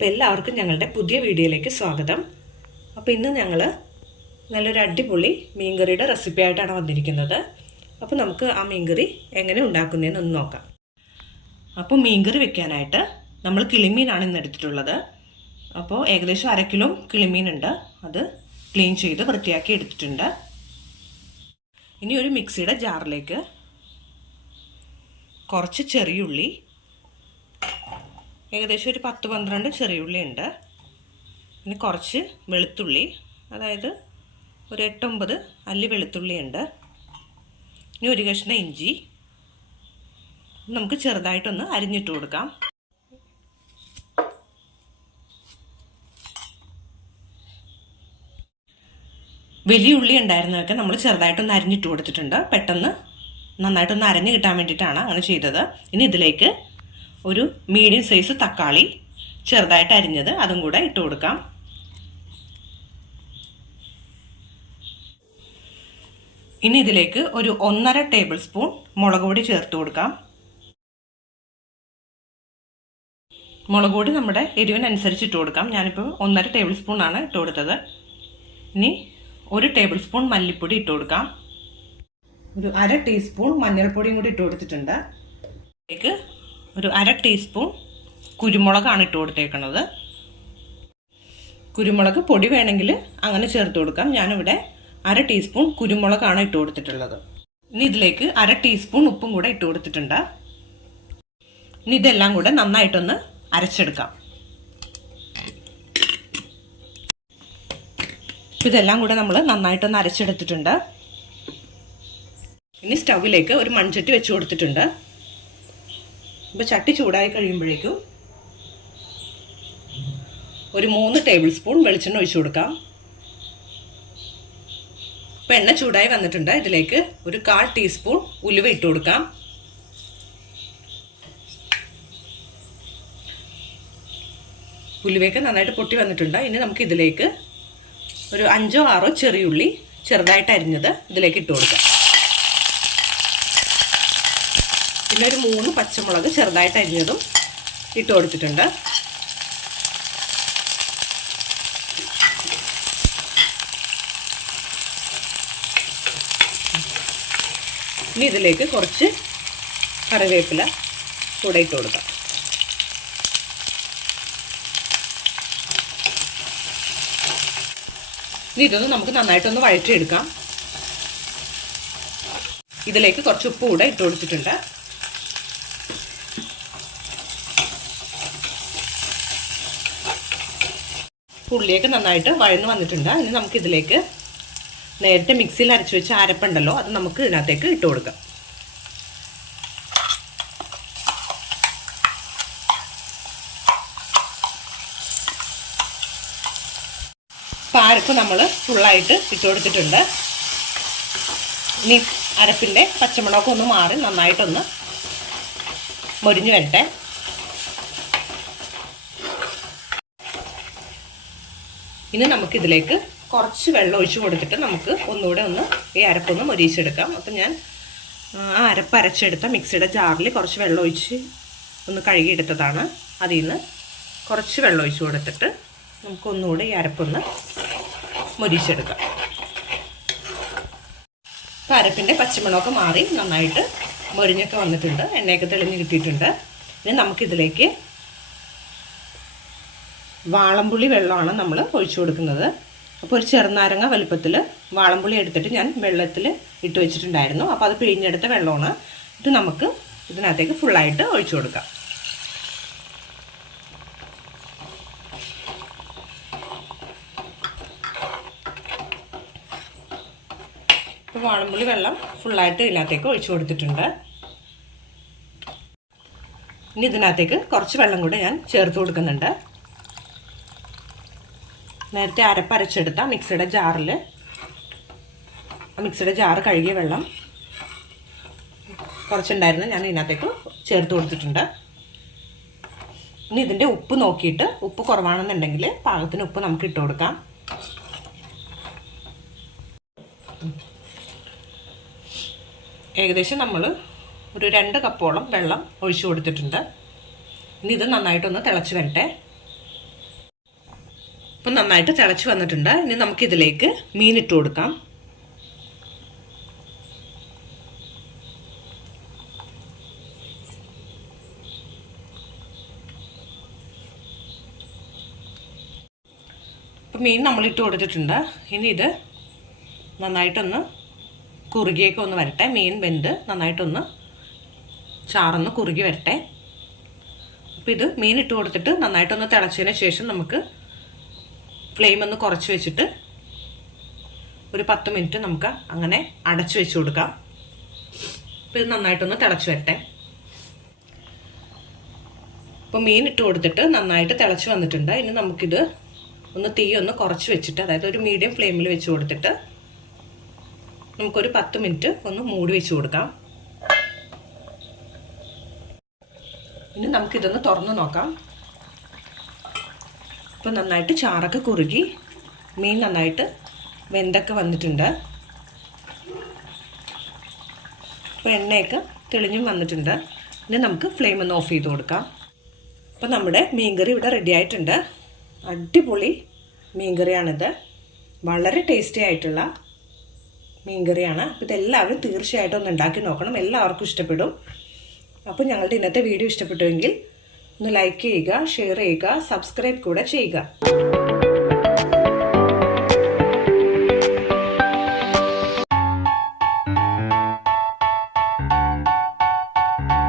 അപ്പോൾ എല്ലാവർക്കും ഞങ്ങളുടെ പുതിയ വീഡിയോയിലേക്ക് സ്വാഗതം. അപ്പോൾ ഇന്ന് ഞങ്ങൾ നല്ലൊരു അടിപൊളി മീൻകറിയുടെ റെസിപ്പി ആയിട്ടാണ് വന്നിരിക്കുന്നത്. അപ്പോൾ നമുക്ക് ആ മീൻകറി എങ്ങനെ ഉണ്ടാക്കുന്നതെന്ന് ഒന്ന് നോക്കാം. അപ്പോൾ മീൻകറി വെക്കാനായിട്ട് നമ്മൾ കിളിമീനാണ് ഇന്ന് എടുത്തിട്ടുള്ളത്. അപ്പോൾ ഏകദേശം അര കിലോ കിളിമീനുണ്ട്. അത് ക്ലീൻ ചെയ്ത് വൃത്തിയാക്കി എടുത്തിട്ടുണ്ട്. ഇനി ഒരു മിക്സിയുടെ ജാറിലേക്ക് കുറച്ച് ചെറിയുള്ളി ഏകദേശം ഒരു പത്ത് പന്ത്രണ്ട് ചെറിയുള്ളി ഉണ്ട്. പിന്നെ കുറച്ച് വെളുത്തുള്ളി അതായത് ഒരു എട്ടൊമ്പത് അല്ലി വെളുത്തുള്ളി ഉണ്ട്. ഇനി ഒരു കഷ്ണം ഇഞ്ചി. നമുക്ക് ചെറുതായിട്ടൊന്ന് അരിഞ്ഞിട്ട് കൊടുക്കാം. വലിയ ഉള്ളി ഉണ്ടായിരുന്നതൊക്കെ നമ്മൾ ചെറുതായിട്ടൊന്ന് അരിഞ്ഞിട്ട് കൊടുത്തിട്ടുണ്ട്. പെട്ടെന്ന് നന്നായിട്ടൊന്ന് അരഞ്ഞു കിട്ടാൻ വേണ്ടിയിട്ടാണ് അങ്ങനെ ചെയ്തത്. ഇനി ഇതിലേക്ക് ഒരു മീഡിയം സൈസ് തക്കാളി ചെറുതായിട്ട് അരിഞ്ഞത് അതും കൂടെ ഇട്ട് കൊടുക്കാം. ഇനി ഇതിലേക്ക് ഒരു ഒന്നര ടേബിൾ സ്പൂൺ മുളക് പൊടി ചേർത്ത് കൊടുക്കാം. മുളക് പൊടി നമ്മുടെ എരിവിനനുസരിച്ച് ഇട്ട് കൊടുക്കാം. ഞാനിപ്പോൾ ഒന്നര ടേബിൾ സ്പൂൺ ആണ് ഇട്ട് കൊടുത്തത്. ഇനി ഒരു ടേബിൾ സ്പൂൺ മല്ലിപ്പൊടി ഇട്ട് കൊടുക്കാം. ഒരു അര ടീസ്പൂൺ മഞ്ഞൾപ്പൊടിയും കൂടി ഇട്ട് കൊടുത്തിട്ടുണ്ട്. ഒരു അര ടീസ്പൂൺ കുരുമുളകാണ് ഇട്ട് കൊടുത്തേക്കുന്നത് കുരുമുളക് പൊടി വേണമെങ്കിൽ അങ്ങനെ ചേർത്ത് കൊടുക്കാം. ഞാനിവിടെ അര ടീസ്പൂൺ കുരുമുളകാണ് ഇട്ട് കൊടുത്തിട്ടുള്ളത്. ഇനി ഇതിലേക്ക് അര ടീസ്പൂൺ ഉപ്പും കൂടെ ഇട്ട് കൊടുത്തിട്ടുണ്ട്. ഇനി ഇതെല്ലാം കൂടെ നന്നായിട്ടൊന്ന് അരച്ചെടുക്കാം. ഇതെല്ലാം കൂടെ നമ്മൾ നന്നായിട്ടൊന്ന് അരച്ചെടുത്തിട്ടുണ്ട്. ഇനി സ്റ്റൗവിലേക്ക് ഒരു മൺചട്ടി വെച്ച് കൊടുത്തിട്ടുണ്ട്. ഇപ്പോൾ ചട്ടി ചൂടായി കഴിയുമ്പോഴേക്കും ഒരു മൂന്ന് ടേബിൾ സ്പൂൺ വെളിച്ചെണ്ണ ഒഴിച്ചു കൊടുക്കാം. ഇപ്പം എണ്ണ ചൂടായി വന്നിട്ടുണ്ട്. ഇതിലേക്ക് ഒരു കാൽ ടീസ്പൂൺ ഉലുവ ഇട്ട് കൊടുക്കാം. ഉലുവയൊക്കെ നന്നായിട്ട് പൊട്ടി വന്നിട്ടുണ്ട്. ഇനി നമുക്ക് ഇതിലേക്ക് ഒരു അഞ്ചോ ആറോ ചെറിയുള്ളി ചെറുതായിട്ട് അരിഞ്ഞത് ഇതിലേക്ക് ഇട്ട് കൊടുക്കാം. പിന്നെ ഒരു മൂന്ന് പച്ചമുളക് ചെറുതായിട്ട് അരിഞ്ഞതും ഇട്ട് കൊടുത്തിട്ടുണ്ട്. ഇനി ഇതിലേക്ക് കുറച്ച് കറിവേപ്പില കൂടെ ഇട്ട് കൊടുക്കാം. ഇനി ഇതൊന്ന് നമുക്ക് നന്നായിട്ടൊന്ന് വഴറ്റിയെടുക്കാം. ഇതിലേക്ക് കുറച്ച് ഉപ്പ് കൂടെ ഇട്ട് കൊടുത്തിട്ടുണ്ട്. ഉള്ളിയൊക്കെ നന്നായിട്ട് വഴന്ന് വന്നിട്ടുണ്ട്. ഇനി നമുക്കിതിലേക്ക് നേരത്തെ മിക്സിയിൽ അരച്ച് വെച്ച അരപ്പുണ്ടല്ലോ അത് നമുക്ക് ഇതിനകത്തേക്ക് ഇട്ട് കൊടുക്കാം. അപ്പോൾ അരപ്പ് നമ്മൾ ഫുള്ളായിട്ട് ഇട്ട് കൊടുത്തിട്ടുണ്ട്. ഇനി അരപ്പിന്റെ പച്ചമുളകൊക്കെ ഒന്ന് മാറി നന്നായിട്ടൊന്ന് മൊരിഞ്ഞു വരട്ടെ. ഇനി നമുക്കിതിലേക്ക് കുറച്ച് വെള്ളം ഒഴിച്ച് കൊടുത്തിട്ട് നമുക്ക് ഒന്നുകൂടെ ഒന്ന് ഈ അരപ്പൊന്ന് മൊരിയിച്ചെടുക്കാം. അപ്പം ഞാൻ ആ അരപ്പ് അരച്ചെടുത്ത മിക്സിയുടെ ജാറിൽ കുറച്ച് വെള്ളം ഒഴിച്ച് ഒന്ന് കഴുകിയെടുത്തതാണ്. അതിൽ നിന്ന് കുറച്ച് വെള്ളം ഒഴിച്ച് കൊടുത്തിട്ട് നമുക്കൊന്നുകൂടെ ഈ അരപ്പൊന്ന് മൊരിച്ചെടുക്കാം അപ്പം അരപ്പിന്റെ പച്ചമുളകൊക്കെ മാറി നന്നായിട്ട് മൊരിഞ്ഞൊക്കെ വന്നിട്ടുണ്ട്. എണ്ണയൊക്കെ തെളിഞ്ഞ് കിട്ടിയിട്ടുണ്ട്. ഇനി നമുക്കിതിലേക്ക് വാളംപുളി വെള്ളമാണ് നമ്മൾ ഒഴിച്ചു കൊടുക്കുന്നത്. അപ്പോൾ ഒരു ചെറുനാരങ്ങ വലുപ്പത്തിൽ വാളംപുളി എടുത്തിട്ട് ഞാൻ വെള്ളത്തിൽ ഇട്ട് വെച്ചിട്ടുണ്ടായിരുന്നു. അപ്പോൾ അത് പിഴിഞ്ഞെടുത്ത വെള്ളമാണ്. ഇത് നമുക്ക് ഇതിനകത്തേക്ക് ഫുള്ളായിട്ട് ഒഴിച്ചു കൊടുക്കാം. ഇപ്പോൾ വാളംപുളി വെള്ളം ഫുള്ളായിട്ട് ഇതിനകത്തേക്ക് ഒഴിച്ചു കൊടുത്തിട്ടുണ്ട്. ഇനി ഇതിനകത്തേക്ക് കുറച്ച് വെള്ളം കൂടെ ഞാൻ ചേർത്ത് കൊടുക്കുന്നുണ്ട്. നേരത്തെ അരപ്പരച്ചെടുത്ത മിക്സിയുടെ ജാറിൽ മിക്സിയുടെ ജാറ് കഴുകിയ വെള്ളം കുറച്ചുണ്ടായിരുന്നു. ഞാൻ ഇതിനകത്തേക്ക് ചേർത്ത് കൊടുത്തിട്ടുണ്ട്. ഇനി ഇതിന്റെ ഉപ്പ് നോക്കിയിട്ട് ഉപ്പ് കുറവാണെന്നുണ്ടെങ്കിൽ പാകത്തിന് ഉപ്പ് നമുക്ക് ഇട്ട് കൊടുക്കാം. ഏകദേശം നമ്മൾ ഒരു രണ്ട് കപ്പോളം വെള്ളം ഒഴിച്ചു കൊടുത്തിട്ടുണ്ട്. ഇനി ഇത് നന്നായിട്ടൊന്ന് തിളച്ച് വരട്ടെ. അപ്പം നന്നായിട്ട് തിളച്ച് വന്നിട്ടുണ്ട്. ഇനി നമുക്കിതിലേക്ക് മീൻ ഇട്ട് കൊടുക്കാം. അപ്പം മീൻ നമ്മൾ ഇട്ട് കൊടുത്തിട്ടുണ്ട്. ഇനി ഇത് നന്നായിട്ടൊന്ന് കുറുകിയൊക്കെ ഒന്ന് വരട്ടെ. മീൻ വെന്ത് നന്നായിട്ടൊന്ന് ചാറൊന്ന് കുറുകി വരട്ടെ. അപ്പോൾ ഇത് മീൻ ഇട്ട് കൊടുത്തിട്ട് നന്നായിട്ടൊന്ന് തിളച്ചതിന് ശേഷം നമുക്ക് ഫ്ലെയിം ഒന്ന് കുറച്ച് വെച്ചിട്ട് ഒരു പത്ത് മിനിറ്റ് നമുക്ക് അങ്ങനെ അടച്ചു വെച്ച് കൊടുക്കാം. അപ്പോൾ ഇത് നന്നായിട്ടൊന്ന് തിളച്ച് വരട്ടെ. അപ്പോൾ മീൻ ഇട്ട് കൊടുത്തിട്ട് നന്നായിട്ട് തിളച്ച് വന്നിട്ടുണ്ട്. ഇനി നമുക്കിത് ഒന്ന് തീ ഒന്ന് കുറച്ച് വെച്ചിട്ട് അതായത് ഒരു മീഡിയം ഫ്ലെയിമിൽ വെച്ച് കൊടുത്തിട്ട് നമുക്കൊരു പത്ത് മിനിറ്റ് ഒന്ന് മൂടി വെച്ച് കൊടുക്കാം. ഇനി നമുക്കിതൊന്ന് തുറന്ന് നോക്കാം. ഇപ്പം നന്നായിട്ട് ചാറൊക്കെ കുറുകി മീൻ നന്നായിട്ട് വെന്തൊക്കെ വന്നിട്ടുണ്ട്. അപ്പോൾ എണ്ണയൊക്കെ തെളിഞ്ഞും വന്നിട്ടുണ്ട്. ഇനി നമുക്ക് ഫ്ലെയിം ഒന്ന് ഓഫ് ചെയ്ത് കൊടുക്കാം. അപ്പോൾ നമ്മുടെ മീൻകറി ഇവിടെ റെഡി ആയിട്ടുണ്ട്. അടിപൊളി മീൻകറിയാണിത്. വളരെ ടേസ്റ്റി ആയിട്ടുള്ള മീൻകറിയാണ്. അപ്പോൾ ഇതെല്ലാവരും തീർച്ചയായിട്ടും ഒന്ന് ഉണ്ടാക്കി നോക്കണം. എല്ലാവർക്കും ഇഷ്ടപ്പെടും. അപ്പോൾ ഞങ്ങളുടെ ഇന്നത്തെ വീഡിയോ ഇഷ്ടപ്പെട്ടുവെങ്കിൽ ഒന്ന് ലൈക്ക് ചെയ്യുക ഷെയർ ചെയ്യുക സബ്സ്ക്രൈബ് കൂടെ ചെയ്യുക.